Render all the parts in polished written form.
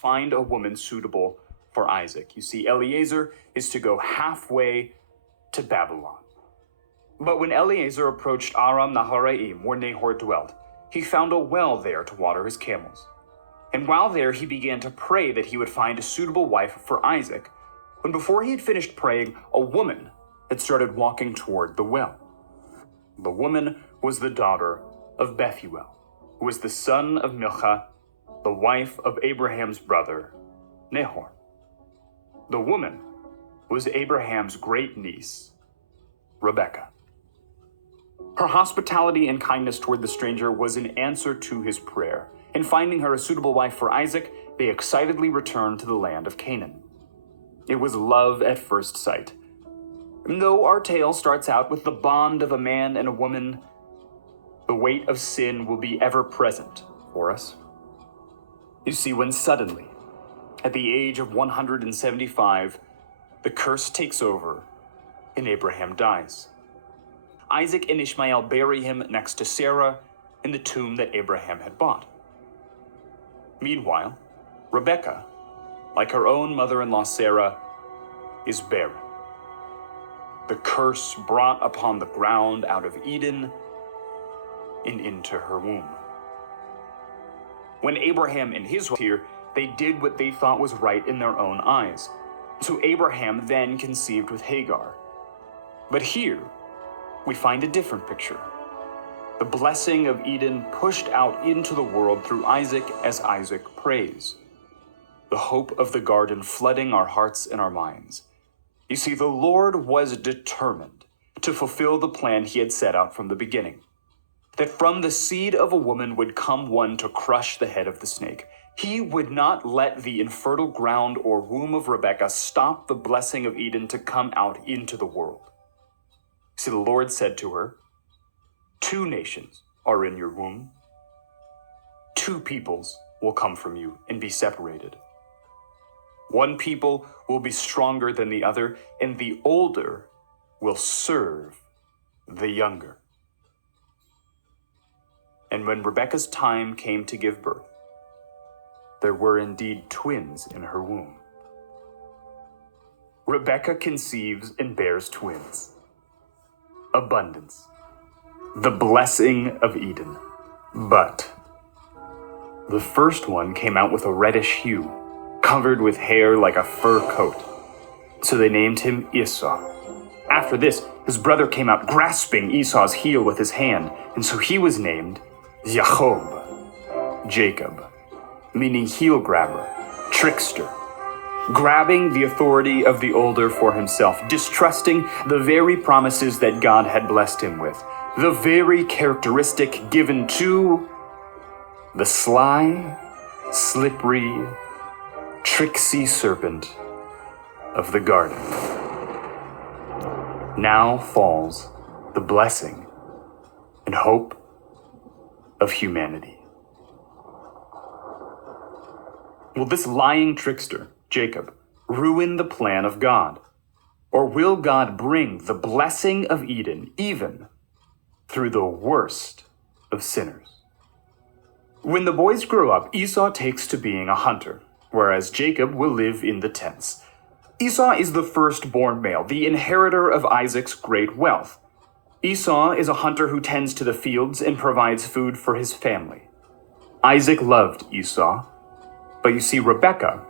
find a woman suitable for Isaac. You see, Eliezer is to go halfway to Babylon. But when Eliezer approached Aram Naharaim, where Nahor dwelt, he found a well there to water his camels. And while there, he began to pray that he would find a suitable wife for Isaac. When before he had finished praying, a woman had started walking toward the well. The woman was the daughter of Bethuel, who was the son of Milcah, the wife of Abraham's brother, Nahor. The woman was Abraham's great niece, Rebekah. Her hospitality and kindness toward the stranger was an answer to his prayer. In finding her a suitable wife for Isaac, they excitedly returned to the land of Canaan. It was love at first sight. And though our tale starts out with the bond of a man and a woman, the weight of sin will be ever present for us. You see, when suddenly, at the age of 175, the curse takes over and Abraham dies. Isaac and Ishmael bury him next to Sarah in the tomb that Abraham had bought. Meanwhile, Rebekah, like her own mother-in-law Sarah, is barren. The curse brought upon the ground out of Eden and into her womb. When Abraham and his wife were here, they did what they thought was right in their own eyes. So Abraham then conceived with Hagar. But here, we find a different picture. The blessing of Eden pushed out into the world through Isaac as Isaac prays. The hope of the garden flooding our hearts and our minds. You see, the Lord was determined to fulfill the plan he had set out from the beginning. That from the seed of a woman would come one to crush the head of the snake. He would not let the infertile ground or womb of Rebekah stop the blessing of Eden to come out into the world. See, the Lord said to her, 2 nations are in your womb. 2 peoples will come from you and be separated. One people will be stronger than the other, and the older will serve the younger. And when Rebekah's time came to give birth, there were indeed twins in her womb. Rebekah conceives and bears twins. Abundance. The blessing of Eden. But the first one came out with a reddish hue, covered with hair like a fur coat. So they named him Esau. After this, his brother came out grasping Esau's heel with his hand, and so he was named Jacob, Jacob, meaning heel grabber, trickster, grabbing the authority of the older for himself, distrusting the very promises that God had blessed him with, the very characteristic given to the sly, slippery, tricksy serpent of the garden. Now falls the blessing and hope of humanity. Will this lying trickster, Jacob, ruin the plan of God? Or will God bring the blessing of Eden even through the worst of sinners? When the boys grow up, Esau takes to being a hunter, whereas Jacob will live in the tents. Esau is the firstborn male, the inheritor of Isaac's great wealth. Esau is a hunter who tends to the fields and provides food for his family. Isaac loved Esau, but you see, Rebekah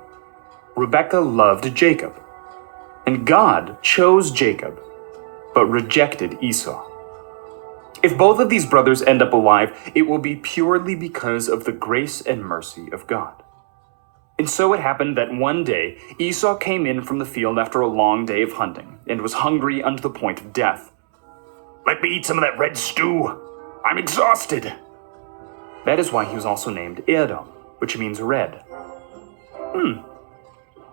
loved Jacob. And God chose Jacob, but rejected Esau. If both of these brothers end up alive, it will be purely because of the grace and mercy of God. And so it happened that one day, Esau came in from the field after a long day of hunting, and was hungry unto the point of death. "Let me eat some of that red stew. I'm exhausted." That is why he was also named Edom, which means red.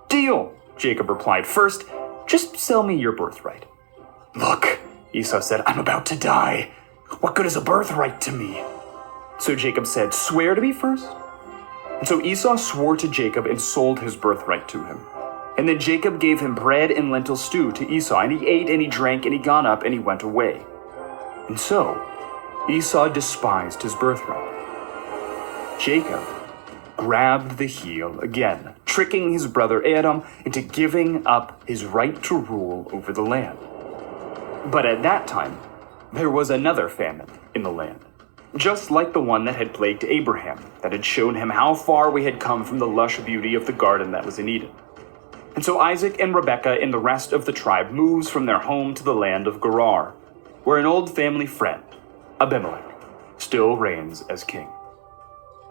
"Deal," Jacob replied. "First, just sell me your birthright." "Look," Esau said, "I'm about to die. What good is a birthright to me?" So Jacob said, "Swear to me first." And so Esau swore to Jacob and sold his birthright to him. And then Jacob gave him bread and lentil stew to Esau, and he ate and he drank and he got up and he went away. And so Esau despised his birthright. Jacob grabbed the heel again, tricking his brother Aram into giving up his right to rule over the land. But at that time, there was another famine in the land, just like the one that had plagued Abraham, that had shown him how far we had come from the lush beauty of the garden that was in Eden. And so Isaac and Rebekah and the rest of the tribe moves from their home to the land of Gerar, where an old family friend, Abimelech, still reigns as king.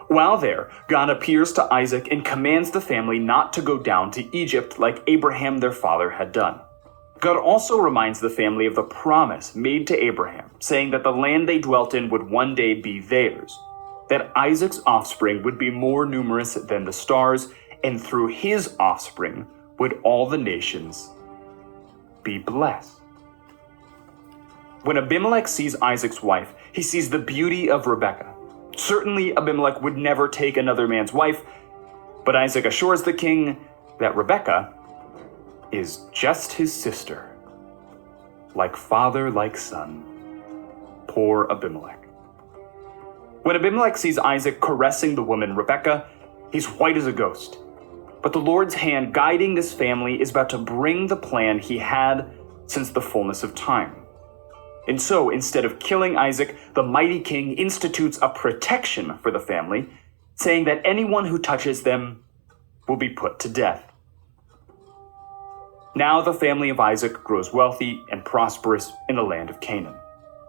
While there, God appears to Isaac and commands the family not to go down to Egypt like Abraham their father had done. God also reminds the family of the promise made to Abraham, saying that the land they dwelt in would one day be theirs, that Isaac's offspring would be more numerous than the stars, and through his offspring would all the nations be blessed. When Abimelech sees Isaac's wife, he sees the beauty of Rebekah. Certainly, Abimelech would never take another man's wife, but Isaac assures the king that Rebekah is just his sister. Like father, like son. Poor Abimelech. When Abimelech sees Isaac caressing the woman Rebekah, he's white as a ghost. But the Lord's hand guiding this family is about to bring the plan he had since the fullness of time. And so, instead of killing Isaac, the mighty king institutes a protection for the family, saying that anyone who touches them will be put to death. Now the family of Isaac grows wealthy and prosperous in the land of Canaan.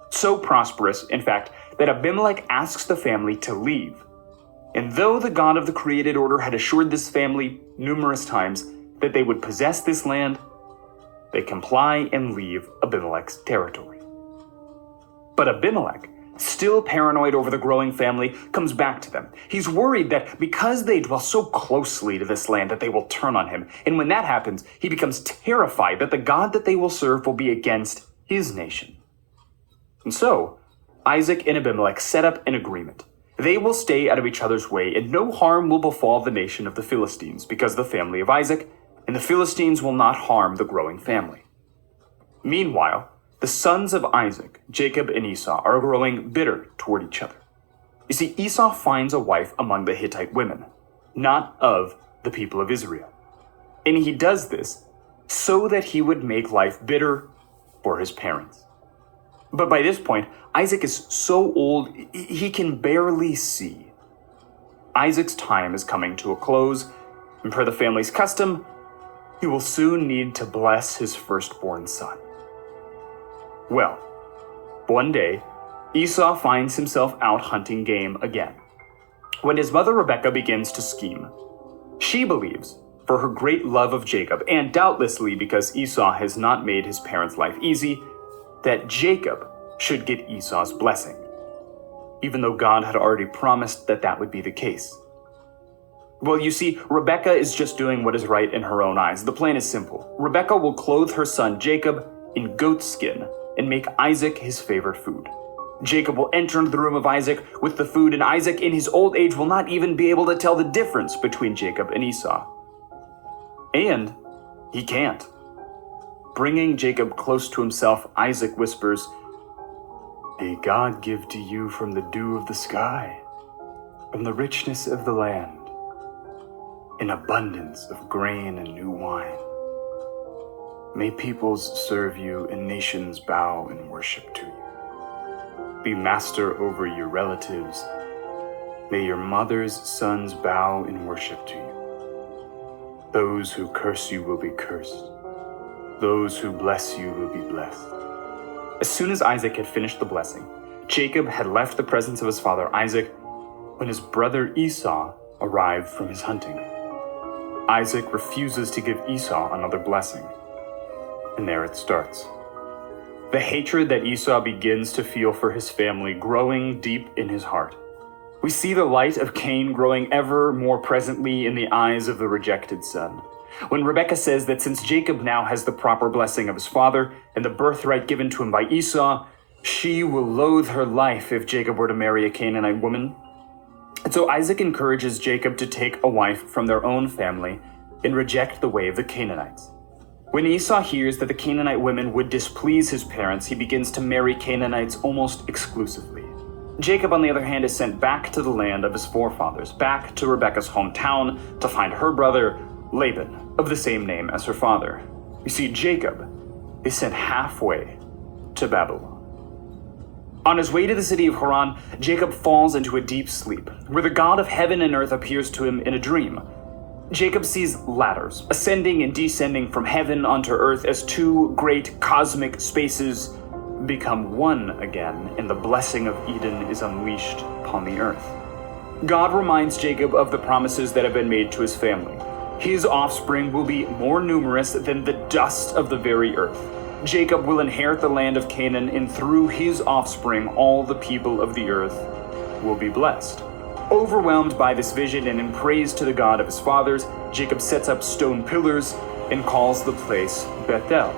So prosperous, in fact, that Abimelech asks the family to leave. And though the God of the created order had assured this family numerous times that they would possess this land, they comply and leave Abimelech's territory. But Abimelech, still paranoid over the growing family, comes back to them. He's worried that because they dwell so closely to this land that they will turn on him. And when that happens, he becomes terrified that the God that they will serve will be against his nation. And so, Isaac and Abimelech set up an agreement. They will stay out of each other's way, and no harm will befall the nation of the Philistines because of the family of Isaac, and the Philistines will not harm the growing family. Meanwhile, the sons of Isaac, Jacob and Esau, are growing bitter toward each other. You see, Esau finds a wife among the Hittite women, not of the people of Israel. And he does this so that he would make life bitter for his parents. But by this point, Isaac is so old, he can barely see. Isaac's time is coming to a close, and per the family's custom, he will soon need to bless his firstborn son. Well, one day, Esau finds himself out hunting game again. When his mother Rebekah begins to scheme, she believes, for her great love of Jacob, and doubtlessly because Esau has not made his parents' life easy, that Jacob should get Esau's blessing, even though God had already promised that that would be the case. Well, you see, Rebekah is just doing what is right in her own eyes. The plan is simple. Rebekah will clothe her son Jacob in goat skin and make Isaac his favorite food. Jacob will enter into the room of Isaac with the food, and Isaac in his old age will not even be able to tell the difference between Jacob and Esau. And he can't. Bringing Jacob close to himself, Isaac whispers, "May God give to you from the dew of the sky, from the richness of the land, an abundance of grain and new wine. May peoples serve you and nations bow and worship to you. Be master over your relatives. May your mother's sons bow and worship to you. Those who curse you will be cursed. Those who bless you will be blessed." As soon as Isaac had finished the blessing, Jacob had left the presence of his father Isaac when his brother Esau arrived from his hunting. Isaac refuses to give Esau another blessing. And there it starts. The hatred that Esau begins to feel for his family growing deep in his heart. We see the light of Cain growing ever more presently in the eyes of the rejected son. When Rebekah says that since Jacob now has the proper blessing of his father and the birthright given to him by Esau, she will loathe her life if Jacob were to marry a Canaanite woman. And so Isaac encourages Jacob to take a wife from their own family and reject the way of the Canaanites. When Esau hears that the Canaanite women would displease his parents, he begins to marry Canaanites almost exclusively. Jacob, on the other hand, is sent back to the land of his forefathers, back to Rebekah's hometown to find her brother, Laban, of the same name as her father. You see, Jacob is sent halfway to Babylon. On his way to the city of Haran, Jacob falls into a deep sleep, where the God of heaven and earth appears to him in a dream. Jacob sees ladders ascending and descending from heaven onto earth as two great cosmic spaces become one again, and the blessing of Eden is unleashed upon the earth. God reminds Jacob of the promises that have been made to his family. His offspring will be more numerous than the dust of the very earth. Jacob will inherit the land of Canaan, and through his offspring, all the people of the earth will be blessed. Overwhelmed by this vision and in praise to the God of his fathers, Jacob sets up stone pillars and calls the place Bethel,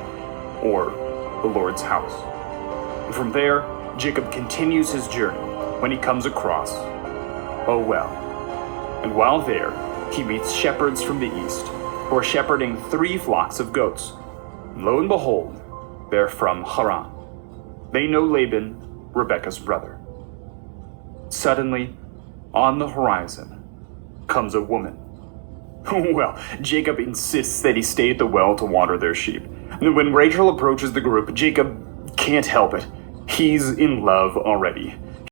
or the Lord's house. And from there, Jacob continues his journey when he comes across a well. And while there, he meets shepherds from the east who are shepherding 3 flocks of goats. And lo and behold, they're from Haran. They know Laban, Rebekah's brother. Suddenly, on the horizon, comes a woman. Well, Jacob insists that he stay at the well to water their sheep. And when Rachel approaches the group, Jacob can't help it. He's in love already.